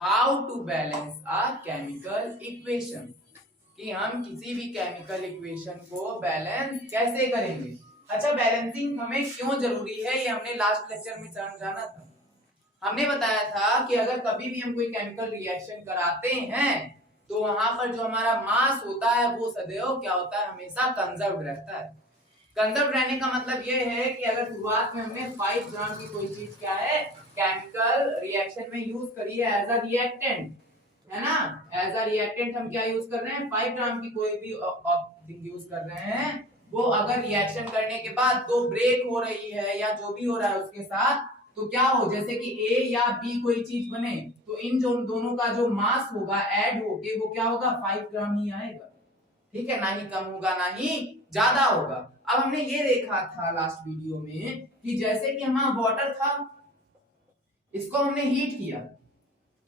How to balance a chemical equation, कि हम किसी भी केमिकल इक्वेशन को बैलेंस कैसे करेंगे। अच्छा, बैलेंसिंग हमें क्यों जरूरी है ये हमने लास्ट लेक्चर में जाना था। हमने बताया था कि अगर कभी भी हम कोई केमिकल रिएक्शन कराते हैं तो वहां पर जो हमारा मास होता है वो सदैव क्या होता है, हमेशा कंजर्व रहता है। कंजर्व रहने का मतलब ये है कि अगर शुरुआत में हमने 5 ग्राम की कोई चीज क्या है केमिकल रिएक्शन में यूज करी है एज अ रिएक्टेंट, है ना, एज अ रिएक्टेंट हम क्या यूज कर रहे हैं, 5 ग्राम की कोई भी थिंग यूज कर रहे हैं, वो अगर रिएक्शन करने के बाद दो ब्रेक हो रही है या जो भी हो रहा है उसके साथ, तो क्या हो, जैसे कि ए या बी कोई चीज बने तो इन जो दोनों का जो मास होगा ऐड होके वो क्या होगा 5 ग्राम ही आएगा। ठीक है, ना ही कम होगा ना ही ज्यादा होगा। अब हमने ये देखा था लास्ट वीडियो में कि जैसे कि हमारा वाटर था, इसको हमने हीट किया,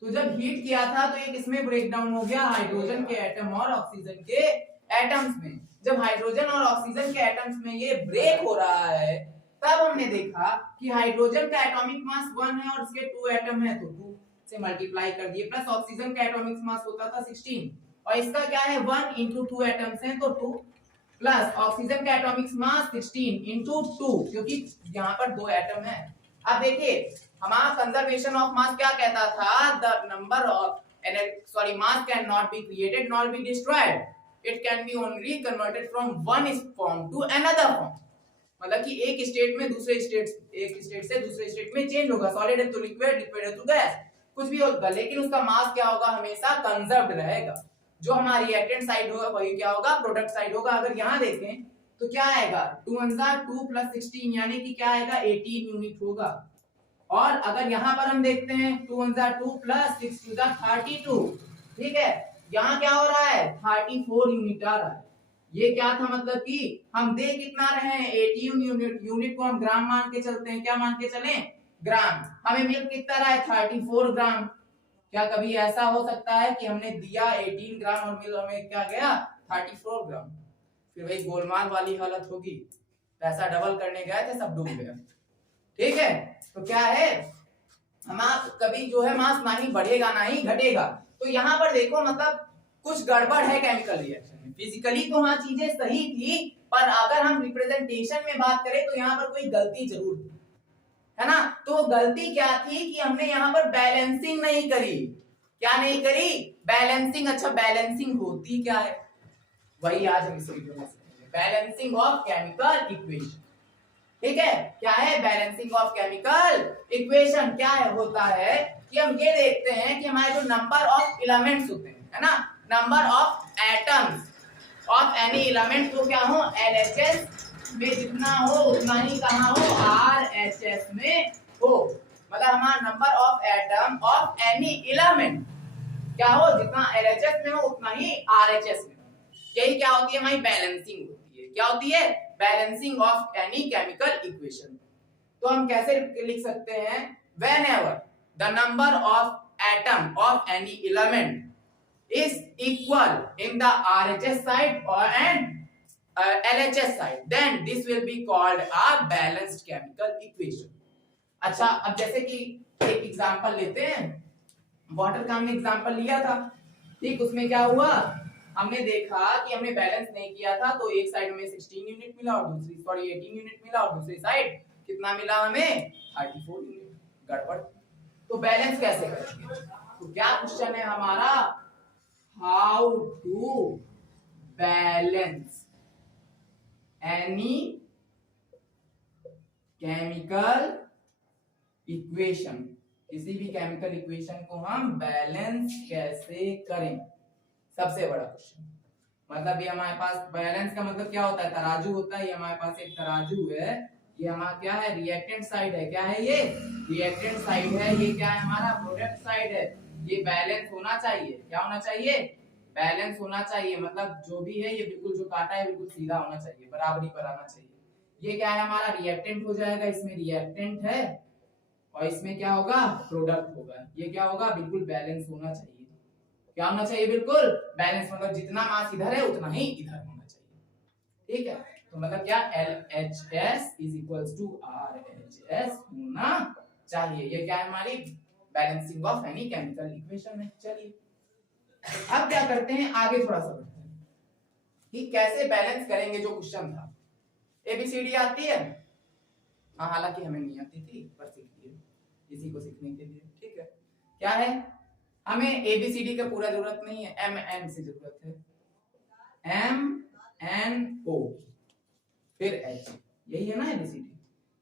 तो जब हीट किया था तो ये किसमें ब्रेक डाउन हो गया, हाइड्रोजन के एटम और ऑक्सीजन के एटम्स में। जब हाइड्रोजन और ऑक्सीजन के एटम्स में ये ब्रेक हो रहा है तब हमने देखा कि हाइड्रोजन का एटॉमिक मास 1 है और इसके 2 एटम है तो 2 से मल्टीप्लाई कर दिए, प्लस ऑक्सीजन का एटॉमिक मास होता था 16 और इसका क्या है 1 into 2 एटम्स हैं तो 2, प्लस ऑक्सीजन का एटॉमिक मास 16 into 2 क्योंकि यहाँ पर 2 एटम है। अब देखिए हमारा कंजर्वेशन ऑफ मास क्या कहता था, the number of mass can not be created not be destroyed, it can be only converted from one form to another form. मतलब कि एक स्टेट में दूसरे स्टेट, एक स्टेट से दूसरे स्टेट में चेंज होगा, सॉलिड है तो लिक्विड, लिक्विड है तो गैस, कुछ भी होगा, लेकिन उसका मास क्या होगा, हमेशा कंजर्व्ड रहेगा। जो हमारी रिएक्टेंट साइड होगा वही क्या होगा, प्रोडक्ट साइड होगा। अगर यहाँ देखें तो क्या आएगा 2 2 प्लस 16 यानी कि क्या आएगा 18 यूनिट होगा। और अगर यहाँ पर हम देखते हैं 2 2 प्लस 6 32, ठीक है, यहाँ क्या हो रहा है 34 यूनिट आ रहा है। ये क्या था, मतलब कि हम दे कितना रहे हैं 18 यूनिट, यूनिट को हम ग्राम मान के चलते हैं, क्या मान के चले, ग्राम। हमें मिल कितना रहा है 34 ग्राम। क्या कभी ऐसा हो सकता है कि हमने दिया 18 ग्राम और मिल हमें क्या गया 34 ग्राम, फिर वही गोलमाल वाली हालत होगी, पैसा डबल करने गए थे सब डूब गया। ठीक है, तो क्या है हमारा कभी जो है मास ना ही बढ़ेगा ना ही घटेगा। तो यहाँ पर देखो मतलब कुछ गड़बड़ है केमिकल रिएक्शन में। फिजिकली तो हाँ चीजें सही थी, पर अगर हम रिप्रेजेंटेशन में बात करें तो यहाँ पर कोई गलती जरूर थी, है ना। तो गलती क्या थी कि हमने यहाँ पर बैलेंसिंग नहीं करी। क्या नहीं करी, बैलेंसिंग। अच्छा, बैलेंसिंग होती क्या है वही आज हम इस वीडियो में सीखेंगे, बैलेंसिंग ऑफ केमिकल इक्वेशन। ठीक है, क्या है बैलेंसिंग ऑफ केमिकल इक्वेशन, क्या है होता है कि हम ये देखते हैं कि हमारे जो नंबर ऑफ एलिमेंट्स होते हैं, है ना, number of atoms of any element को क्या हो एलएचएस में जितना हो उतना ही कहाँ हो आरएचएस में हो। मतलब हमारा number of atom of any element क्या हो, जितना एलएचएस में हो उतना ही आरएचएस में हो। यही क्या होती है, हमारी बैलेंसिंग होती है। क्या होती है, balancing of any chemical equation. तो हम कैसे लिख सकते हैं, whenever the number of atom of any element is equal in the RHS side or and LHS side, then this will be called a balanced chemical equation. अच्छा, अब जैसे कि एक एग्जांपल लेते हैं, वाटर का हमने एग्जांपल लिया था, ठीक, उसमें क्या हुआ, हमने देखा कि हमने बैलेंस नहीं किया था तो एक साइड में 16 यूनिट मिला और दूसरी 18 यूनिट मिला और दूसरी साइड कितना मिला हमें 34 यूनिट, गड़बड़। तो बैलेंस कैसे करेंगे, तो क्या क्वेश्चन है हमारा, how to balance any chemical equation, किसी भी केमिकल इक्वेशन को हम बैलेंस कैसे करें, सबसे बड़ा क्वेश्चन। मतलब ये हमारे पास बैलेंस का मतलब क्या होता है, तराजू होता है, ये हमारे पास एक तराजू है, ये हमारा क्या है रिएक्टेंट साइड है, क्या है ये रिएक्टेंट साइड है, ये क्या है हमारा प्रोडक्ट साइड है। ये बैलेंस होना चाहिए, क्या होना चाहिए, बैलेंस होना चाहिए, मतलब जो भी है ये बिल्कुल जो काटा है बिल्कुल सीधा होना चाहिए, बराबरी पर आना चाहिए। ये क्या है हमारा रिएक्टेंट हो जाएगा, इसमें रिएक्टेंट है और इसमें क्या होगा प्रोडक्ट होगा, ये क्या होगा बिल्कुल बैलेंस होना चाहिए। क्या होना चाहिए, बिल्कुल बैलेंस, मतलब जितना मास इधर है उतना ही इधर होना चाहिए। ठीक है, तो मतलब क्या LHS is equals to RHS होना चाहिए। ये क्या है हमारी balancing of any chemical equation में। चलिए अब क्या करते हैं, आगे थोड़ा सा बढ़ते हैं कि कैसे बैलेंस करेंगे। जो क्वेश्चन था एबीसीडी आती है, हाँ हालांकि हमें नहीं आती थी पर सीख लिए इसी को सीखने के लिए, ठीक है। क्या है, हमें एबीसीडी का पूरा जरूरत नहीं है, एम एन से जरूरत है, एम एन ओ फिर एच, यही है ना A B C D,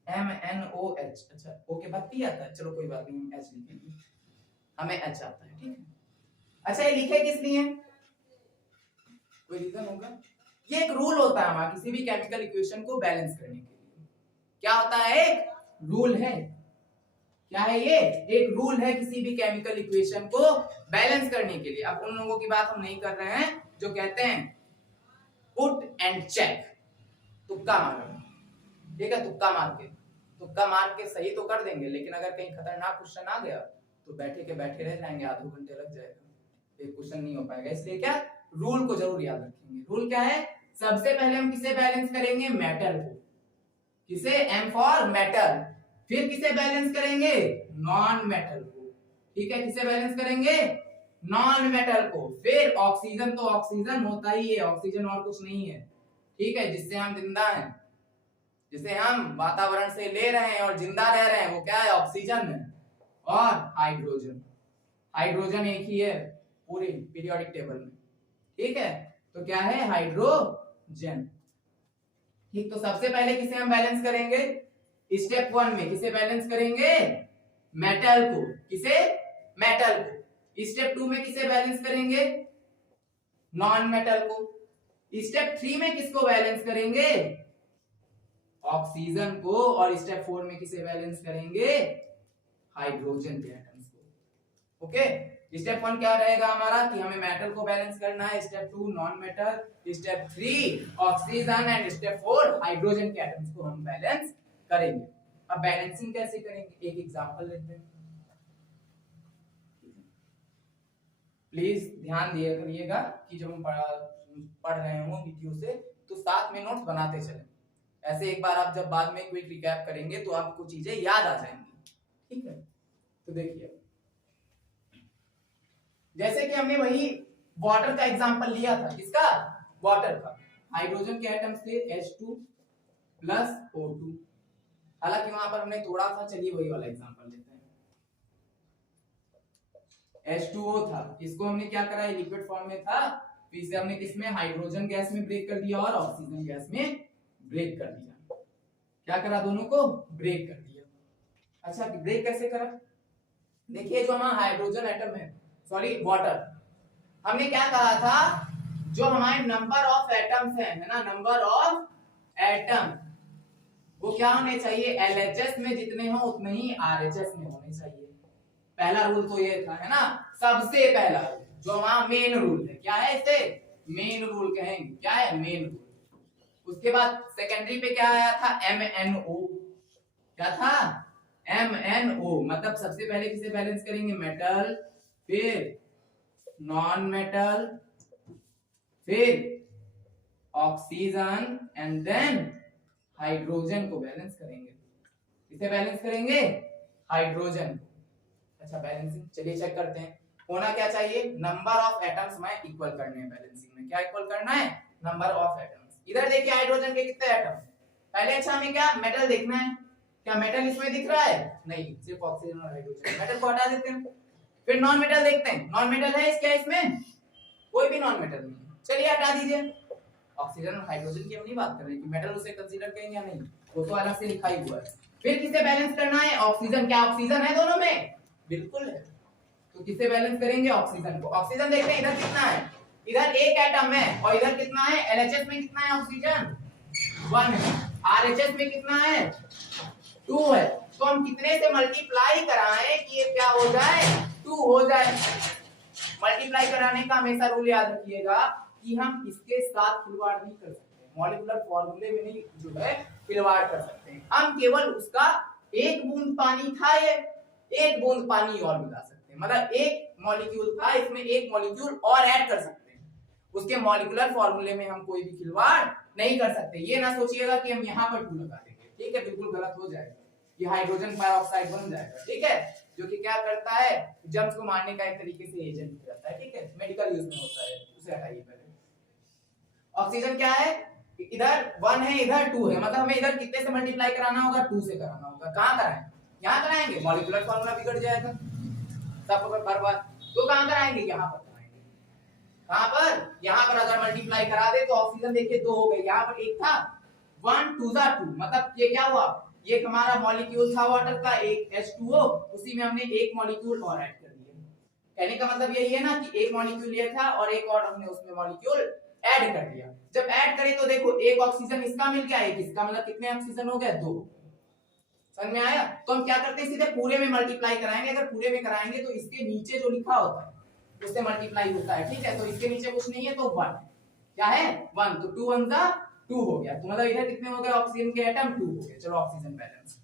M N O H. अच्छा ओ के बाद पी आता है, चलो कोई बात नहीं, हम एच लिखेंगे, हमें एच आता है, ठीक है। अच्छा ये लिखे किस लिए, कोई रीजन होगा। ये एक रूल होता है हमारा किसी भी केमिकल इक्वेशन को बैलेंस करने के लिए। क्या होता है, एक रूल है। क्या है ये, एक रूल है किसी भी केमिकल इक्वेशन को बैलेंस करने के लिए। अब उन लोगों की बात हम नहीं कर रहे हैं जो कहते हैं पुट एंड चेक, तुक्का मारना, ठीक है। तुक्का मार के सही तो कर देंगे, लेकिन अगर कहीं खतरनाक क्वेश्चन आ गया तो बैठे के बैठे रह जाएंगे, आधे घंटे लग जाएगा, एक क्वेश्चन नहीं हो पाएगा। इसलिए क्या, रूल को जरूर याद रखेंगे। रूल क्या है, सबसे पहले हम किसे बैलेंस करेंगे, मेटल को, किसे, एम फॉर मेटल। फिर किसे बैलेंस करेंगे, नॉन मेटल को, ठीक है। किसे बैलेंस करेंगे, नॉन मेटल को। फिर ऑक्सीजन, तो ऑक्सीजन होता ही है, ऑक्सीजन और कुछ नहीं है, ठीक है, जिससे हम जिंदा हैं, जिसे हम वातावरण से ले रहे हैं और जिंदा रह रहे हैं, वो क्या है, ऑक्सीजन है। और हाइड्रोजन, हाइड्रोजन एक ही है पूरी पीरियोडिक टेबल में, ठीक है। तो क्या है, हाइड्रोजन, ठीक। तो सबसे पहले किसे हम बैलेंस करेंगे, स्टेप 1 में किसे बैलेंस करेंगे, मेटल को, किसे, मेटल को। स्टेप 2 में किसे बैलेंस करेंगे, नॉन मेटल को। स्टेप 3 में किसको बैलेंस करेंगे, ऑक्सीजन को। और स्टेप 4 में किसे बैलेंस करेंगे, हाइड्रोजन के एटम्स को, ओके। स्टेप 1 क्या रहेगा हमारा कि हमें मेटल को बैलेंस करना है, step 2 non metal, step 3 oxygen and step 4 hydrogen के एटम्स को हम बैलेंस करेंगे। अब बैलेंसिंग कैसे करेंगे, एक एग्जांपल लेते हैं, प्लीज ध्यान दिया करिएगा कि जब हम पढ़ रहे हो वीडियो से तो साथ में नोट्स बनाते चलें। ऐसे एक बार आप जब बाद में क्विक रिकैप करेंगे तो आपको चीजें याद आ जाएंगी, ठीक है। तो देखिए जैसे कि हमने वही वाटर का एग्जांपल लिया था, किसका, वाटर का। हाइड्रोजन के एटम्स थे H2 प्लस O2, हालांकि वहां पर हमने तोड़ा था, चलिए वही वाला एग्जांपल लेते हैं। H2O था, इसको हमने क्या करा, लिक्विड फॉर्म में था, तो इसे हमने किसमें, हाइड्रोजन गैस में ब्रेक कर दिया और ऑक्सीजन गैस में ब्रेक कर दिया। क्या करा, दोनों को ब्रेक कर दिया। अच्छा ब्रेक कैसे करा, देखिए जो हमारा हाइड्रोजन एटम है, सॉरी वाटर, हमने क्या कहा था, जो हमारे नंबर ऑफ एटम्स है ना, नंबर ऑफ एटम वो क्या होने चाहिए, LHS में जितने हो उतने ही RHS में होने चाहिए। पहला रूल तो ये था, है ना, सबसे पहला रूल जो हमारा मेन रूल है, क्या है इसे मेन रूल कहेंगे, क्या है मेन रूल। उसके बाद सेकेंडरी पे क्या आया था, MNO, क्या था, MNO, मतलब सबसे पहले किसे बैलेंस करेंगे, मेटल, फिर नॉन मेटल, फिर ऑक्सीजन एंड देन हाइड्रोजन को बैलेंस करेंगे। किसे बैलेंस करेंगे, हाइड्रोजन को। अच्छा बैलेंसिंग चलिए चेक करते हैं, होना क्या चाहिए, नंबर ऑफ एटम्स में इक्वल करने हैं। बैलेंसिंग में क्या इक्वल करना है, नंबर ऑफ एटम्स। इधर देखिए हाइड्रोजन के कितने एटम है पहले, अच्छा हमें क्या मेटल देखना है, क्या मेटल इसमें दिख रहा है, नहीं, सिर्फ ऑक्सीजन और हाइड्रोजन, मेटल को हटा देते हैं। फिर नॉन मेटल देखते हैं, नॉन मेटल है क्या इसमें, कोई भी नॉन मेटल नहीं, चलिए हटा दीजिए। ऑक्सीजन और हाइड्रोजन की हम नहीं बात कर रहे कि मेटल उसे कंसीडर करेंगे या नहीं, वो तो अलग से लिखा ही हुआ है। फिर किसे बैलेंस करना है, ऑक्सीजन, क्या ऑक्सीजन है दोनों में, बिल्कुल है, तो किसे बैलेंस करेंगे, ऑक्सीजन को। ऑक्सीजन देखते हैं इधर कितना है, इधर एक एटम है और इधर कितना है, LHS में कितना है ऑक्सीजन, 1 है, RHS में कितना है, 2 है। तो हम कितने से मल्टीप्लाई कराएं कि ये क्या हो जाए, 2 हो जाए। मल्टीप्लाई कराने का हमेशा रूल याद रखिएगा कि हम इसके साथ खिलवाड़ नहीं कर सकते, मॉलिक्यूलर फॉर्मूले में नहीं जो है खिलवाड़ कर सकते हैं। हम केवल उसका एक बूंद पानी था, ये एक बूंद पानी और मिला सकते हैं, मतलब एक मॉलिक्यूल था, इसमें एक मॉलिक्यूल और ऐड कर सकते हैं। उसके मॉलिक्यूलर फॉर्मूले में हम कोई भी खिलवाड़ नहीं कर सकते। ये ना सोचिएगा कि हम यहाँ पर 2 लगा देंगे, ठीक है, बिल्कुल गलत हो जाएगा, ये हाइड्रोजन पेरोक्साइड बन जाएगा, ठीक है। जो कि क्या करता है, जर्म्स को मारने का एक तरीके से एजेंट रहता है, ठीक है, मेडिकल यूज में होता है, उसे हटाइए पहले। ऑक्सीजन क्या है, इधर 1 है इधर 2 है, मतलब हमें इधर कितने से मल्टीप्लाई कराना होगा, 2 से कराना होगा। कहां कराएं, यहां कराएंगे, मॉलिक्यूलर फार्मूला बिगड़ जाएगा सब पर बार। तो कहां कराएंगे, यहां पर कराएंगे। कहां पर, यहां पर अगर मल्टीप्लाई करा दे तो ऑक्सीजन देखिए 2 हो गए, यहां पर एक था 1 2 2, मतलब ये क्या हुआ, ये हमारा मॉलिक्यूल था वाटर का एक H2O, उसी में हमने एक मॉलिक्यूल और ऐड कर दिया। कहने का मतलब यही है ना कि एक मॉलिक्यूल ये था और एक और हमने उसमें मॉलिक्यूल ऐड कर दिया। जब ऐड करें तो देखो एक ऑक्सीजन इसका मिल गया, एक इसका, मतलब कितने ऑक्सीजन हो गए, 2। समझ में आया। तो हम क्या करते हैं, सीधे पूरे में मल्टीप्लाई कराएंगे। अगर पूरे में कराएंगे तो इसके नीचे जो लिखा होता है उससे मल्टीप्लाई होता है, ठीक है। तो इसके नीचे कुछ नहीं है तो 1 क्या है, 1, तो 2 1 2 हो गया। तो मतलब इधर कितने हो गए ऑक्सीजन के एटम, 2 हो गए। चलो ऑक्सीजन बैलेंस,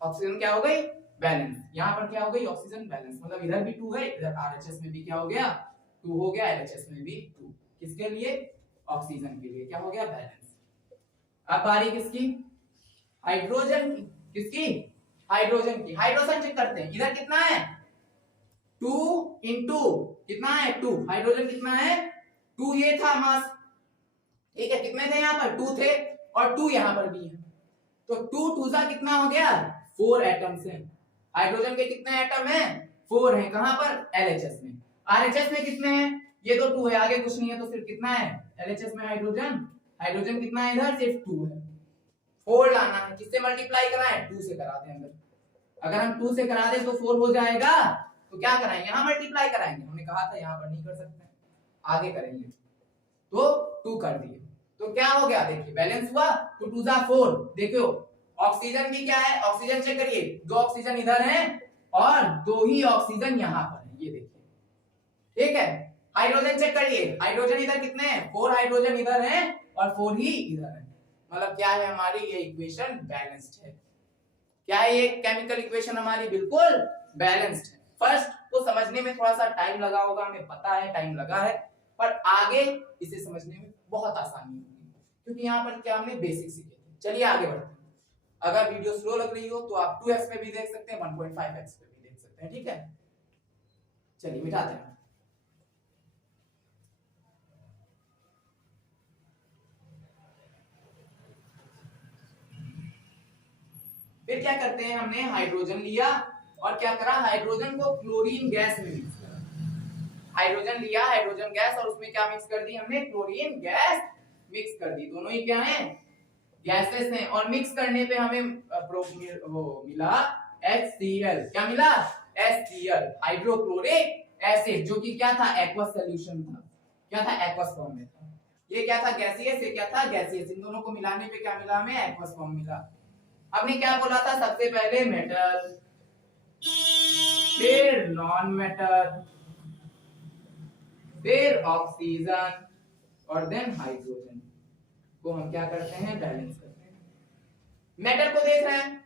ऑक्सीजन क्या हो गई, बैलेंस। यहाँ पर क्या हो गई, ऑक्सीजन बैलेंस, मतलब इधर भी 2 है, इधर आरएचएस में भी क्या हो गया, 2 हो गया, एलएचएस में भी 2। किसके लिए, ऑक्सीजन के लिए क्या हो गया, बैलेंस। अब बारी किसकी, हाइड्रोजन की। किसकी, हाइड्रोजन की। हाइड्रोजन चेक करते हैं, इधर कितना है 2 इंटू कितना है 2, हाइड्रोजन कितना है 2, ये था मास, ठीक है। कितने थे यहाँ पर, 2 थे और 2 यहाँ पर भी है, तो 2 2 कितना हो गया, 4 एटम्स हैं। हाइड्रोजन के कितने एटम हैं, 4 हैं। कहां पर, एलएचएस में। आरएचएस में कितने हैं, ये तो 2 है, आगे कुछ नहीं है, तो सिर्फ कितना है एलएचएस में हाइड्रोजन, हाइड्रोजन कितना है इधर, सिर्फ 2 है। 4 लाना है, किससे मल्टीप्लाई कराएं, 2 से करा दें। अगर हम 2 से करा दें तो 4 हो जाएगा, तो क्या कराएंगे, यहां मल्टीप्लाई कराएंगे। हमने कहा था यहां पर नहीं कर सकते, आगे करेंगे। तो 2 कर दिए, तो क्या हो गया, देखिए बैलेंस हुआ, तो 2 4। देखो ऑक्सीजन भी क्या है, ऑक्सीजन चेक करिए, 2 ऑक्सीजन इधर हैं और 2 ही ऑक्सीजन यहाँ पर है, ये देखिए, ठीक है। हाइड्रोजन चेक करिए, हाइड्रोजन इधर कितने हैं, 4 हाइड्रोजन इधर हैं और 4 ही इधर हैं, मतलब क्या है हमारी ये इक्वेशन बैलेंस्ड है। क्या है ये केमिकल इक्वेशन हमारी, बिल्कुल बैलेंस्ड है। फर्स्ट को समझने में थोड़ा सा टाइम लगा होगा, हमें पता है टाइम लगा है, पर आगे इसे समझने में बहुत आसानी होगी, क्योंकि यहाँ पर क्या हमने बेसिक सीखे थे। चलिए आगे बढ़ते हैं। अगर वीडियो स्लो लग रही हो तो आप 2x पे भी देख सकते हैं, 1.5x पे भी देख सकते हैं, ठीक है। चलिए मिटाते हैं। फिर क्या करते हैं, हमने हाइड्रोजन लिया और क्या करा, हाइड्रोजन को क्लोरीन गैस में मिक्स करा। हाइड्रोजन लिया, हाइड्रोजन गैस, और उसमें क्या मिक्स कर दी हमने, क्लोरीन गैस मिक्स कर दी। दोनों ही क्या हैं, गैसेस हैं। और मिक्स करने पे हमें वो मिला HCl। क्या मिला, HCl, हाइड्रोक्लोरिक एसिड, जो कि क्या था, एक्वस सॉल्यूशन था। क्या था, एक्वस फॉर्म में था। ये क्या था, गैसियस, ये क्या था, गैसियस। इन दोनों को मिलाने पे क्या मिला हमें, एक्वस फॉर्म मिला। हमने क्या बोला था, सबसे पहले मेटल, फिर नॉन मेटल, फिर ऑक्सीजन और देन हाइड्रोजन को हम क्या करते हैं, बैलेंस करते हैं। मेटल को देख रहे हैं,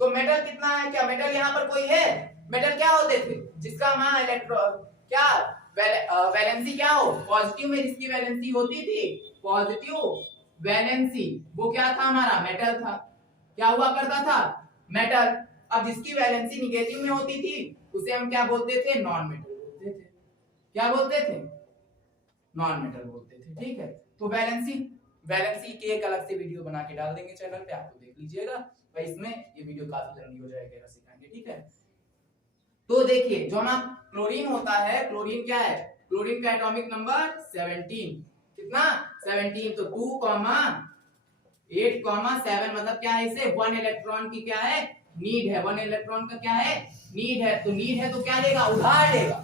तो मेटल कितना है, क्या मेटल यहाँ पर कोई है, मेटल क्या होते थे, जिसका वहां इलेक्ट्रॉन क्या वैलेंसी क्या हो, पॉजिटिव में जिसकी वैलेंसी होती थी, पॉजिटिव वैलेंसी, वो क्या था हमारा, मेटल था। क्या हुआ करता था, मेटल। अब जिसकी वैलेंसी निगेटिव में होती थी उसे हम क्या बोलते थे, नॉन मेटल बोलते थे। क्या बोलते थे, नॉन मेटल बोलते थे, ठीक है। तो वैलेंसी की एक अलग से वीडियो बना के डाल देंगे चैनल पे, आपको देख लीजिएगा भाई, इसमें ये वीडियो काफी लंबी हो जाएगी, सिखाएंगे, ठीक है। तो देखिए जो हमारा क्लोरीन होता है, क्लोरीन क्या है, क्लोरीन का एटॉमिक नंबर 17, कितना 17, तो 2,8,7, मतलब क्या है, इसे 1 इलेक्ट्रॉन की क्या है, नीड है। 1 इलेक्ट्रॉन का क्या है, नीड है। तो नीड है तो क्या लेगा, उधार लेगा।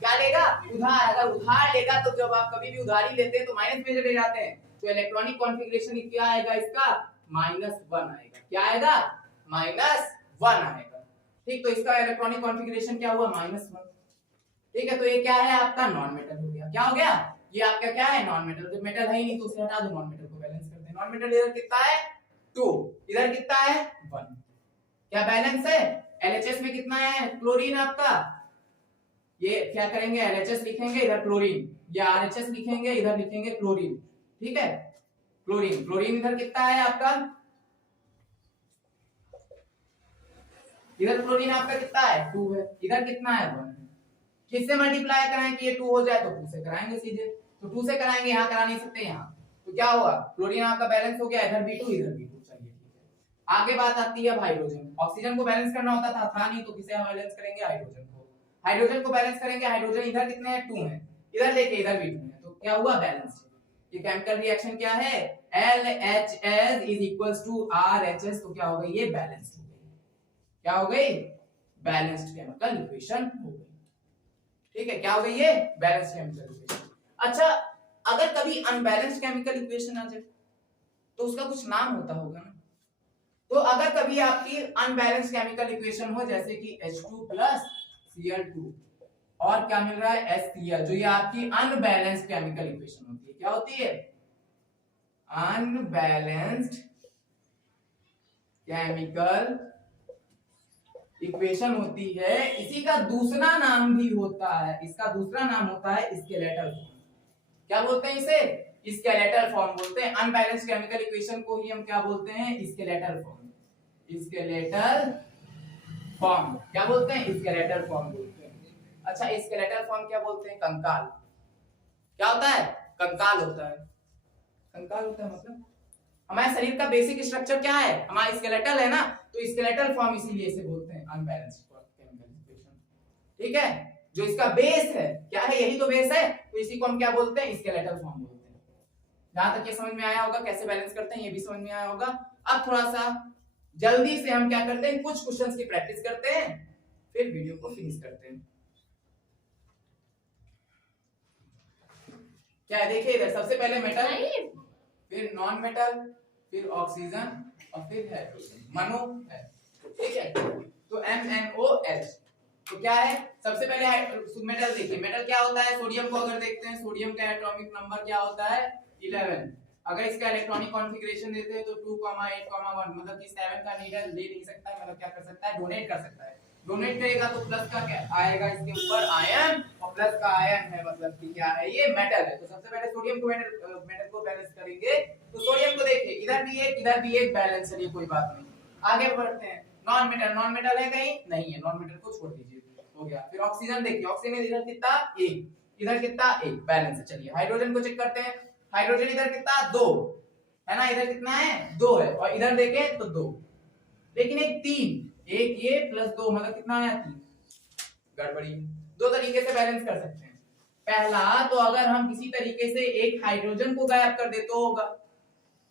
क्या लेगा, उधार। अगर उधार लेगा तो जब आप कभी भी उधारी लेते हैं तो माइनस में चले जाते हैं, तो इलेक्ट्रॉनिक कॉन्फ़िगरेशन क्या आएगा इसका, -1 आएगा। क्या आएगा, -1 आएगा, ठीक। तो इसका इलेक्ट्रॉनिक कॉन्फ़िगरेशन क्या हुआ, -1, ठीक है। तो ये क्या है आपका, नॉन मेटल हो गया। क्या हो गया, ये आपका क्या है, नॉन मेटल। तो मेटल है ही नहीं तो उसे हटा दो, नॉन मेटल को बैलेंस करते हैं। नॉन मेटल इधर कितना है 2, इधर कितना है 1, क्या बैलेंस है। एलएचएस में कितना है क्लोरीन आपका, ये क्या करेंगे, एलएचएस लिखेंगे, इधर क्लोरीन, या आरएचएस लिखेंगे, इधर लिखेंगे क्लोरीन, ठीक है। क्लोरीन इधर कितना है आपका, इधर क्लोरीन आपका कितना है 2 है, इधर कितना है 1 है। किससे मल्टीप्लाई कराएं कि ये 2 हो जाए, तो 2 से कराएंगे सीधे, तो 2 से कराएंगे, यहाँ करा नहीं सकते यहाँ, तो क्या होगा क्लोरीन आपका बैलेंस हो गया, इधर भी 2 इधर भी 2, चलिए ठीक है। आगे बात आती है हाइड्रोजन। ऑक्सीजन को बैलेंस करना होता था नहीं, तो किसे हम बैलेंस करेंगे, हाइड्रोजन को। हाइड्रोजन को बैलेंस करेंगे, हाइड्रोजन इधर कितने हैं 2 हैं, इधर देखिए इधर भी 2 है, तो क्या हुआ बैलेंस। ये केमिकल रिएक्शन क्या है, LHS is equals to RHS, तो क्या हो गई ये बैलेंस्ड हो गई, क्या हो गई बैलेंस्ड केमिकल इक्वेशन हो गई। ठीक है, क्या हो गई ये बैलेंस्ड केमिकल इक्वेशन। अच्छा, अगर कभी अनबैलेंस्ड केमिकल इक्वेशन आ जाए तो उसका कुछ नाम होता होगा ना। तो अगर कभी आपकी अनबैलेंस्ड केमिकल इक्वेशन हो, जैसे कि H2+Cl2 और क्या मिल रहा है HCl, जो ये आपकी अनबैलेंस्ड केमिकल इक्वेशन होती है, क्या होती है अनबैलेंस्ड केमिकल इक्वेशन होती है। इसी का दूसरा नाम भी होता है, इसका दूसरा नाम होता है स्केलेटल फॉर्म। क्या बोलते हैं इसे, स्केलेटल फॉर्म बोलते हैं। अनबैलेंस्ड केमिकल इक्वेशन को ही हम क्या बोलते हैं, स्केलेटल फॉर्म। स्केलेटल फॉर्म क्या बोलते हैं, स्केलेटल फॉर्म बोलते हैं। अच्छा, स्केलेटल फॉर्म क्या बोलते हैं, कंकाल। क्या होता है, कंकाल होता है। कंकाल होता है मतलब हमारे शरीर का बेसिक स्ट्रक्चर क्या है, हमारा स्केलेटल है ना, तो स्केलेटल फॉर्म इसीलिए इसे बोलते हैं अनबैलेंस्ड केमिकल इक्वेशन। ठीक है, जो इसका बेस है, क्या है, यही तो बेस है, तो इसी को हम क्या बोलते हैं, स्केलेटल फॉर्म बोलते हैं। जहां तक ये समझ में आया होगा कैसे बैलेंस करते हैं, ये भी समझ में आया होगा। अब थोड़ा सा जल्दी से हम क्या करते हैं, कुछ क्वेश्चंस की प्रैक्टिस करते हैं, फिर वीडियो को फिनिश करते हैं। क्या है, देखिए इधर सबसे पहले मेटल, फिर नॉन मेटल, फिर ऑक्सीजन और फिर हाइड्रोजन, मनो है। ठीक है, तो MnOH। तो क्या है, सबसे पहले मेटल देखिए, मेटल क्या होता है, सोडियम को अगर देखते हैं, सोडियम का एटॉमिक नंबर क्या होता है 11। अगर इसका इलेक्ट्रॉनिक कॉन्फ़िगरेशन देते हैं तो 2,8,1, मतलब कि 7 का नीडल ले नहीं सकता है, मतलब क्या कर सकता है, डोनेट कर सकता है। डोनेट करेगा तो प्लस का क्या आएगा इसके ऊपर, आयन, और प्लस का आयन है, मतलब कि क्या है, ये मेटल है। तो सबसे पहले सोडियम को मेटल को बैलेंस करेंगे, तो सोडियम को देखिए इधर भी एक बैलेंस है, ये कोई बात नहीं। आगे बढ़ते हैं, नॉन मेटल, नॉन मेटल है कहीं नहीं है, नॉन मेटल को छोड़ दीजिए, हो गया। फिर ऑक्सीजन देखिए, ऑक्सीजन इधर कितना 1, इधर कितना 1, बैलेंस है। चलिए हाइड्रोजन को चेक करते हैं, हाइड्रोजन इधर कितना 2 है ना, इधर कितना है 2 है, और इधर देखें तो 2, लेकिन एक 3, एक ये प्लस 2 मतलब कितना आया 3, गड़बड़ी। दो तरीके से बैलेंस कर सकते हैं। पहला तो अगर हम किसी तरीके से एक हाइड्रोजन को गायब कर दे तो होगा,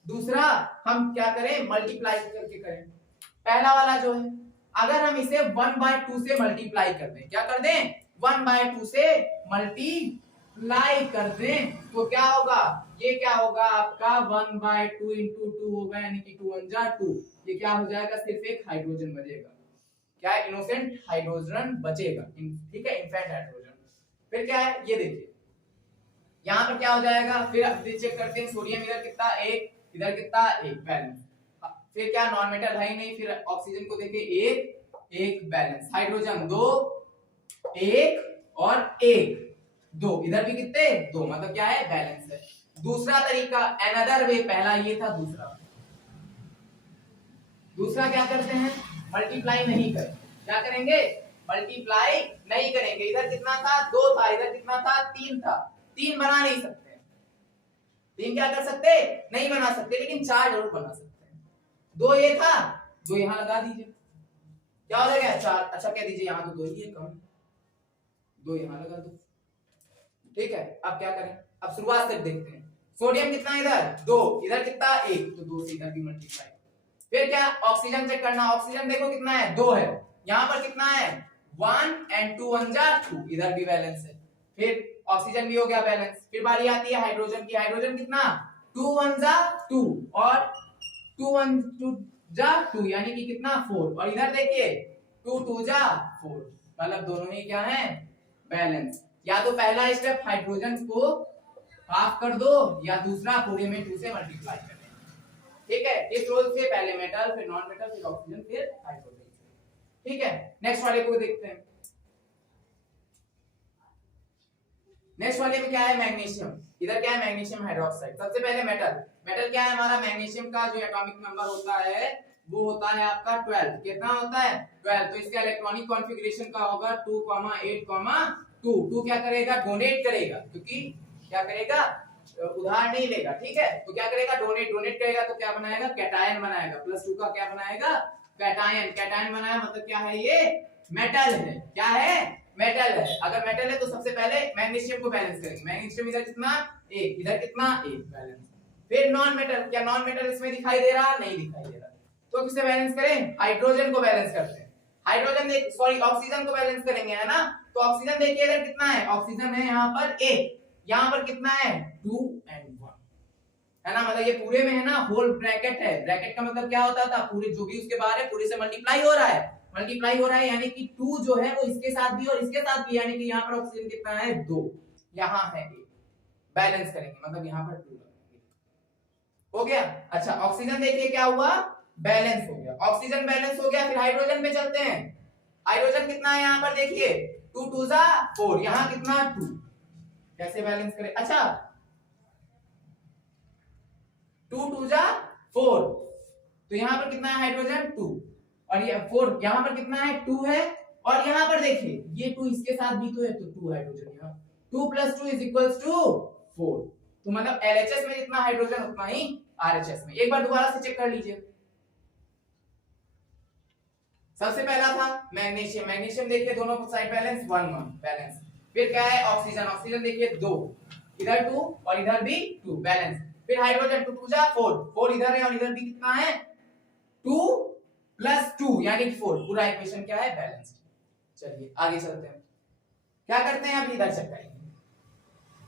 दूसरा हम क्या करें, मल्टीप्लाई करके करें। पहला वाला जो है, अगर हम इसे 1/2 से मल्टीप्लाई कर दें, क्या कर दें 1/2 से मल्टीप्लाई कर दें, तो क्या होगा, ये क्या होगा आपका 1/2 इंटू 2 होगा, यानी कि 2 1 जा 2, ये क्या हो जाएगा, सिर्फ एक हाइड्रोजन बचेगा। क्या है, इनोसेंट हाइड्रोजन बचेगा, ठीक है, इनफैक्ट हाइड्रोजन। फिर क्या है, ये देखिए यहाँ पर क्या हो जाएगा, फिर अब चेक करते हैं, सोडियम इधर कितना 1, इधर कितना 1, बैलेंस। फिर क्या, नॉन मेटल है ही नहीं, फिर ऑक्सीजन को देखिए 1 बैलेंस, हाइड्रोजन 2 1 और 1 2, इधर भी कितने 2, मतलब क्या है बैलेंस है। दूसरा तरीका अनदर वे, पहला ये था, दूसरा क्या करते हैं, मल्टीप्लाई नहीं करें, क्या करेंगे, मल्टीप्लाई नहीं करेंगे। इधर कितना था 2 था, इधर कितना था 3 था, 3 बना नहीं सकते, 3 क्या कर सकते नहीं बना सकते, लेकिन 4 जरूर बना सकते हैं। 2 ये था, 2 यहाँ लगा दीजिए, क्या हो जाएगा 4। अच्छा कह दीजिए यहाँ तो 2 ही है, कम 2 यहाँ लगा दो, ठीक है। अब क्या करें, अब शुरुआत से देखते हैं, सोडियम कितना इधर 2, इधर कितना 1, तो 2 से इधर भी मल्टीप्लाई। फिर क्या, ऑक्सीजन चेक करना, ऑक्सीजन देखो कितना है 2 है, यहाँ पर कितना है 1 एंड 2 1 जा 2, इधर भी बैलेंस है, फिर ऑक्सीजन भी हो गया बैलेंस। फिर बारी आती है हाइड्रोजन की, हाइड्रोजन कितना 2 1 जा 2 और 2 1 2 जा 2, यानी कि कितना 4, और इधर देखिए 2 2 जा 4, मतलब दोनों ही क्या है बैलेंस। या तो पहला स्टेप हाइड्रोजन को हाफ कर दो, या दूसरा पूरे में 2 से मल्टीप्लाई कर, ठीक है। इस रोल से पहले मेटल, फिर नॉन मेटल, फिर ऑक्सीजन, फिर हाइड्रोजन, ठीक है। नेक्स्ट वाले को देखते हैं, नेक्स्ट वाले में क्या है मैग्नीशियम, इधर क्या है मैग्नीशियम हाइड्रोक्साइड। सबसे पहले मेटल, मेटल क्या है हमारा, मैग्नीशियम का जो एटॉमिक नंबर होता है वो होता है आपका 12। कितना होता है 12। तो इसका इलेक्ट्रॉनिक कॉन्फ़िगरेशन का होगा 2,8,2। 2 क्या करेगा डोनेट करेगा, क्योंकि क्या करेगा उधार नहीं लेगा, ठीक है। तो क्या करेगा डोनेट, डोनेट करेगा तो क्या बनाएगा कैटायन बनाएगा। +2 का क्या बनाएगा कैटायन। कैटायन बनाया मतलब क्या है ये मेटल है। क्या है मेटल है। अगर मेटल है तो सबसे पहले मैग्नीशियम को बैलेंस करेंगे। मैग्नीशियम इधर कितना 1, इधर कितना 1 बैलेंस। फिर नॉन मेटल, क्या नॉन मेटल इसमें दिखाई दे रहा नहीं दिखाई दे रहा, तो किसे बैलेंस करें हाइड्रोजन को बैलेंस करते हैं। हाइड्रोजन देख सॉरी ऑक्सीजन को बैलेंस करेंगे है ना। तो ऑक्सीजन देखिए इधर कितना है, ऑक्सीजन है यहाँ पर 1, यहाँ पर कितना है 2 and 1 है ना। मतलब ये पूरे में है ना होल ब्रैकेट है। ब्रैकेट का मतलब क्या होता था पूरे जो भी उसके बाहर है पूरे से मल्टीप्लाई हो रहा है, मल्टीप्लाई हो रहा है यानी कि 2 जो है वो इसके साथ भी और इसके साथ भी, यानी कि यहाँ पर ऑक्सीजन कितना है 2, यहाँ है 1। बैलेंस करेंगे मतलब यहाँ पर 2 हो गया। अच्छा ऑक्सीजन देखिए क्या हुआ बैलेंस हो गया, ऑक्सीजन बैलेंस हो गया। फिर हाइड्रोजन पे चलते हैं। हाइड्रोजन कितना है यहाँ पर देखिए 2 2 जा 4, यहाँ कितना 2, कैसे बैलेंस करें। अच्छा 2 2 जा 4, तो यहाँ पर कितना है हाइड्रोजन 2 और ये 4, यहाँ पर कितना है 2 है और यहाँ पर देखिए ये 2 इसके साथ भी तो है तो 2 हाइड्रोजन यहाँ 2 + 2 = 4। तो मतलब LHS में जितना हाइड्रोजन उतना ही RHS में। एक बार दोबारा से चेक कर लीजिए। सबसे पहला था मैग्नीशियम, मैग्नीशियम देखिए दोनों साइड बैलेंस 1 1 बैलेंस। फिर क्या है ऑक्सीजन, ऑक्सीजन देखिए 2, इधर 2 और इधर भी 2 बैलेंस। फिर हाइड्रोजन 2 2 जा 4, 4 इधर है और इधर भी कितना है 2 + 2 यानी 4। पूरा इक्वेशन क्या है बैलेंस्ड। चलिए आगे चलते हैं। क्या करते हैं अब इधर चेक करेंगे।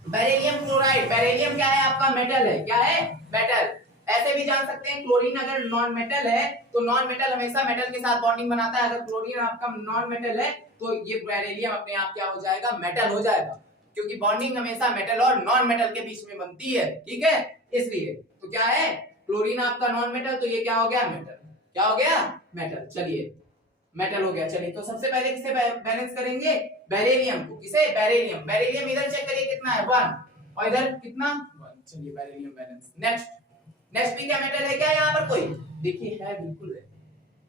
बेरिलियम क्लोराइड, बेरिलियम क्या है आपका मेटल है। क्या है मेटल। ऐसे भी जान सकते हैं क्लोरीन अगर नॉन मेटल है तो नॉन मेटल हमेशा मेटल के साथ बॉन्डिंग बनाता है। अगर क्लोरीन आपका नॉन मेटल है तो ये बेरिलियम अपने आप क्या हो जाएगा मेटल हो जाएगा, क्योंकि बॉन्डिंग हमेशा मेटल और नॉन मेटल के बीच में बनती है, ठीक है। इसलिए तो क्या है क्लोरीन आपका नॉन मेटल तो ये क्या हो गया मेटल। क्या हो गया मेटल। चलिए मेटल हो गया। चलिए तो सबसे पहले किसे बैलेंस करेंगे बेरिलियम को। किसे बेरिलियम। बेरिलियम इधर चेक करिए कितना है 1 और इधर कितना 1। चलिए बेरिलियम बैलेंस। नेक्स्ट नेक्स्ट भी क्या मेटल है क्या यहाँ पर कोई देखिए है बिल्कुल है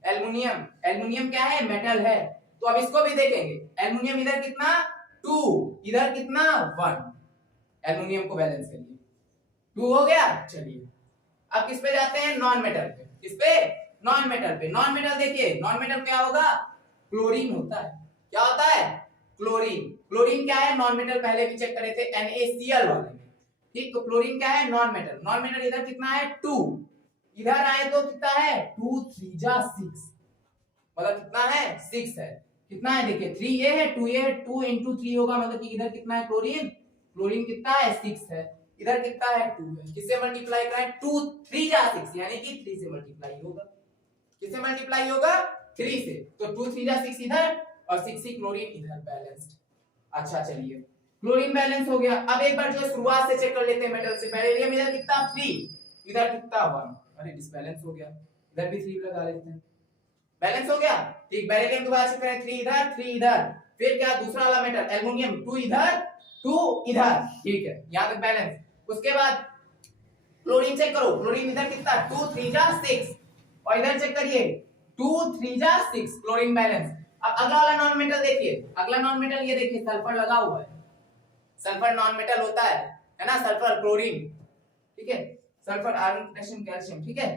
एल्युमिनियम। एल्युमिनियम क्या है मेटल है, तो अब इसको भी देखेंगे। एल्युमिनियम इधर कितना 2 इधर कितना 1। एल्युमिनियम को बैलेंस करिए 2 हो गया। चलिए अब किस पे जाते हैं नॉन मेटल पे। किस पे नॉन मेटल पे। नॉन मेटल देखिए नॉन मेटल क्या होगा क्लोरीन होता है। क्या होता है क्लोरीन। क्लोरीन क्या है नॉन मेटल, पहले भी चेक करे थे NaCl वाले में, ठीक। तो क्लोरीन क्या है नॉन मेटल। नॉन मेटल इधर कितना है 2, इधर आए तो कितना है 2 3 जा 6, मतलब कितना है 6 है। कितना है देखिए 3 ये है 2 ये है 2 × 3 होगा, मतलब कि इधर कितना है क्लोरीन। क्लोरीन कितना है 6 है, इधर कितना है 2 है। किससे मल्टीप्लाई कराएं 2 3 जा 6 यानी कि 3 से मल्टीप्लाई होगा। किससे मल्टीप्लाई होगा 3 से। तो 2 3 जा 6 इधर और 6 ही क्लोरीन इधर बैलेंस्ड। अच्छा चलिए क्लोरीन बैलेंस हो गया। अब एक बार जो शुरुआत से चेक कर लेते हैं मेटल से। बेरिलियम इधर कितना 3 इधर कितना 1, अरे डिसबैलेंस हो गया, इधर भी 3 लगा लेते हैं बैलेंस हो गया, ठीक। बेरिलियम दोबारा चेक करें 3 इधर 3 इधर। फिर क्या दूसरा वाला मेटल एल्युमिनियम 2 इधर 2 इधर, ठीक है यहां तक बैलेंस। उसके बाद क्लोरीन चेक करो। क्लोरीन इधर कितना 2 3 जा 6 और इधर चेक करिए 2 3 जा 6 क्लोरीन बैलेंस। अब अगला वाला नॉन मेटल देखिए। अगला नॉन मेटल ये देखिए सल्फर लगा हुआ है। सल्फर नॉन मेटल होता है ना। सल्फर क्लोरीन, ठीक है। सल्फर आयरन पोटेशियम कैल्शियम, ठीक है।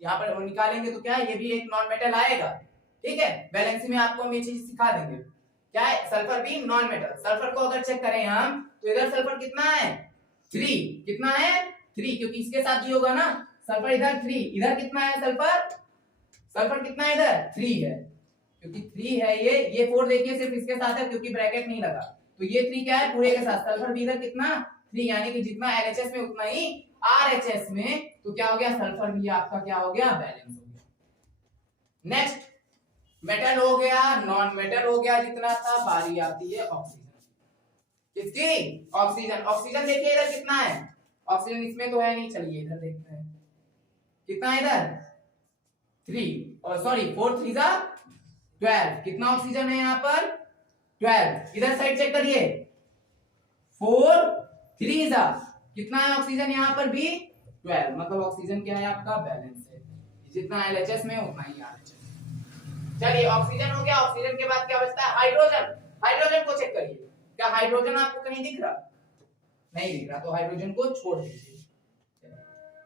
यहाँ पर वो निकालेंगे तो क्या है ये भी एक नॉन मेटल आएगा, ठीक है। बैलेंस में आपको हम ये चीज सिखा देंगे। क्या है सल्फर भी नॉन मेटल। सल्फर को अगर चेक करें हम तो इधर सल्फर कितना है 3, कितना है 3, क्योंकि इसके साथ भी होगा ना सल्फर इधर 3 इधर कितना है सल्फर। सल्फर कितना है इधर 3 है, क्योंकि 3 है ये 4 देखिए सिर्फ इसके साथ है क्योंकि ब्रैकेट नहीं लगा, तो ये 3 क्या है पूरे के साथ। सल्फर भी इधर कितना 3 यानी कि जितना LHS में उतना ही RHS में, तो क्या हो गया सल्फर भी आपका क्या हो गया बैलेंस हो गया। नेक्स्ट मेटल हो गया नॉन मेटल हो गया जितना था। बारी आती है ऑक्सीजन। किसकी ऑक्सीजन। ऑक्सीजन देखिए इधर कितना है, ऑक्सीजन इसमें तो है नहीं, चलिए इधर देखते हैं कितना है इधर 3 और सॉरी 4 3 जा 12। कितना ऑक्सीजन है यहाँ पर 12। इधर साइड चेक करिए 4 3 जा कितना है ऑक्सीजन यहाँ पर भी 12, मतलब ऑक्सीजन क्या है आपका बैलेंस है। जितना LHS में उतना ही RHS। चलिए ऑक्सीजन हो गया, ऑक्सीजन के बाद क्या बचता है? हाइड्रोजन। हाइड्रोजन को चेक करिए, क्या हाइड्रोजन आपको कहीं दिख रहा? नहीं दिख रहा, तो हाइड्रोजन को छोड़ दीजिए।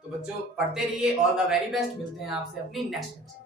तो बच्चों पढ़ते रहिए, ऑल द वेरी बेस्ट, मिलते हैं आपसे अपनी नेक्स्ट लेक्चर।